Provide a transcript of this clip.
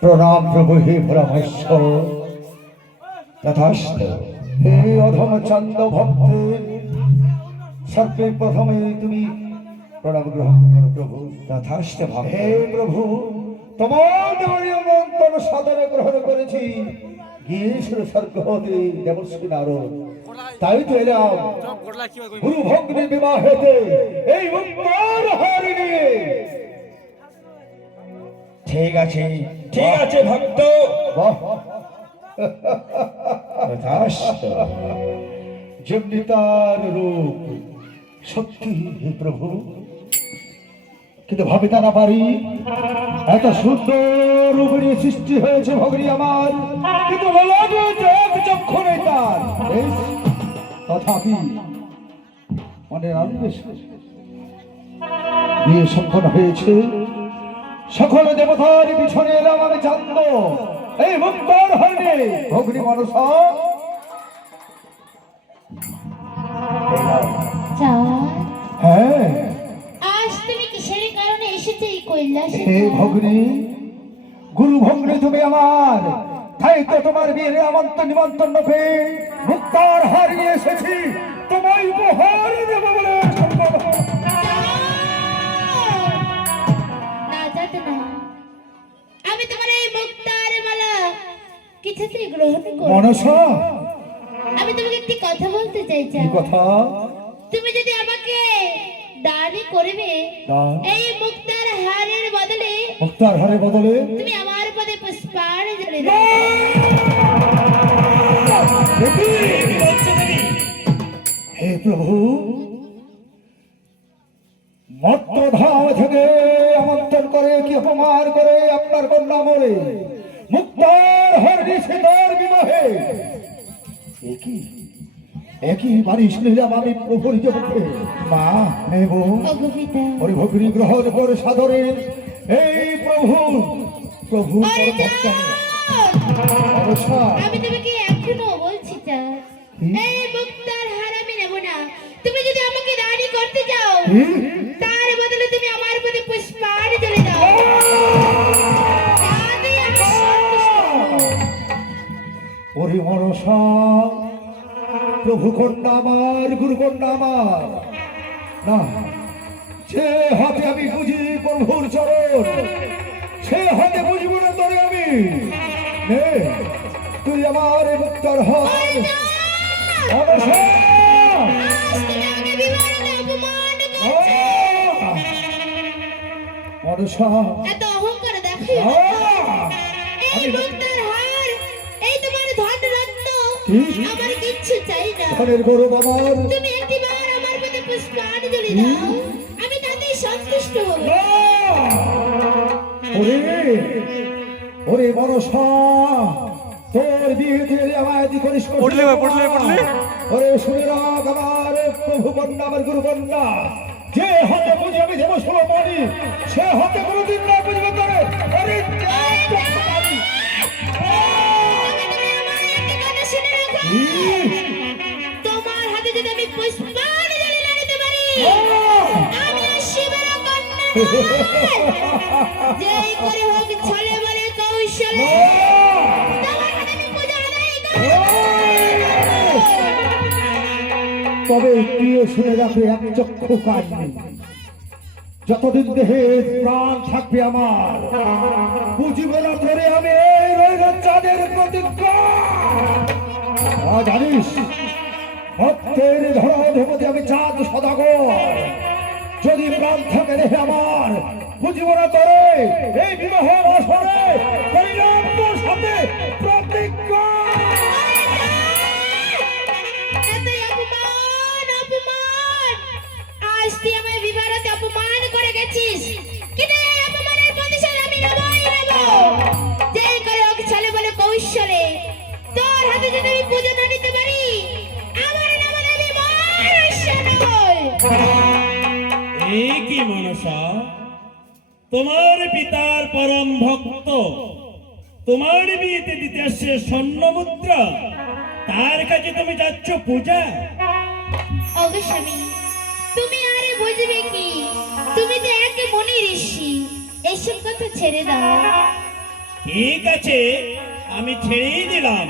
প্রণাম প্রভু হে পরমেশ্বর। তথাস্ত হে অধম চন্দ ভক্ত সর্বে প্রথমে তুমি প্রণাম গ্রহণ করো প্রভু। তথাস্ত হে প্রভু তোমার অন্তর সাদরে গ্রহণ করেছি। গিয়েছিল স্বর্গ হতে দেবশ্রী নারদ। তাই তো এলাম গুরু ভগ্নের বিবাহেতে। এই উত্তর হারি ঠিক আছে। ঠিক আছে ভক্ত। যেমনি তার রূপ। সত্যি হে প্রভু। কিন্তু ভাবিতে না পারি এত সুন্দর রূপের সৃষ্টি হয়েছে ভগরি আমার। কিন্তু চক্ষু নেই তার। তথাপি মনের আনন্দেশ বিয়ে সম্পন্ন হয়েছে। সকল দেবতার পিছনে এলাম আমি জানব এই মুক্তার হয়নি ভগ্নি মানুষ হ্যাঁ। আজ তুমি কিসের কারণে এসেছ এই কৈলাসে? হে ভগ্নি গুরু ভগ্নি তুমি আমার। তাই তো তোমার বিয়ের আমন্ত্রণ নিমন্ত্রণ পেয়ে মুক্তার হারিয়ে এসেছি। তোমায় উপহার দেবো বলে মনসা। আমি তোমাকে একটি কথা বলতে চাই কি কথা? তুমি যদি আমাকে দাবি করবে এই মুক্তার হারের বদলে মুক্তার হারের বদলে? তুমি আমার পদে পুষ্পার দেখি হে প্রভু মত্তধাম থেকে আমন্ত্রণ করে কি অপমান করে আপনার কন্যা মরে? মুক্তার হরি সীতার বিবাহে। একই একই বাড়ি শুনিলাম আমি প্রভুর যে মুখে মা নেব ওগো পিতা হরি ভক্তি গ্রহণ করে সাদরে এই প্রভু প্রভু! আমি তোমাকে এখনও প্রভু কন্যা আমার গুরু কন্যা আমার। না সে হাতে আমি বুঝি প্রভুর চরণ। সে হাতে বুঝিব না তোরে আমি। নে তুই আমার মুক্তার হাত। মনসা। এত অহংকার দেখাই আমার কিচ্ছু চাই না। গৌরব আমার। তুমি একটিবার আমার প্রতি পুষ্পাঞ্জলি দাও আমি তাতেই সন্তুষ্ট হব। ওরে ওরে মনসা তোর বিয়ে দিয়ে আমায় দি করিস পড়লে পড়লে, পড়লে। ওরে শুনে রাখ আমার প্রভু কন্যা আমার গুরু কন্যা যে হাতে বুঝে আমি দেব ষোলো পারি সে হাতে যদি আমি পুষ্পাঞ্জলি পারি আমি শিবের কন্যা যেই করে হোক ছলে বলে কৌশলে। তবে প্রিয় শুনে রাখে এক চক্ষু কাজ নেই। যতদিন দেহে প্রাণ থাকবে আমার বুঝবে না ধরে আমি এই রইল চাঁদের প্রতিজ্ঞা। জানিস ভক্তের ধরা ধমতে আমি চাঁদ সদাগর। যদি প্রাণ থাকে দেখে আমার, বুঝিব না তরে, এই বিবাহ আসরে পরিণাম সাথে। এই কি মনসা? তোমার পিতার পরম ভক্ত। তোমার বিয়েতে দিতে আসছে স্বর্ণ মুদ্রা। তার কাছে তুমি যাচ্ছ পূজা? স্বামী, তুমি আরে বুঝবে কি? তুমি তো এক মনি ঋষি। এসব কথা ছেড়ে দাও। ঠিক আছে আমি ছেড়েই দিলাম।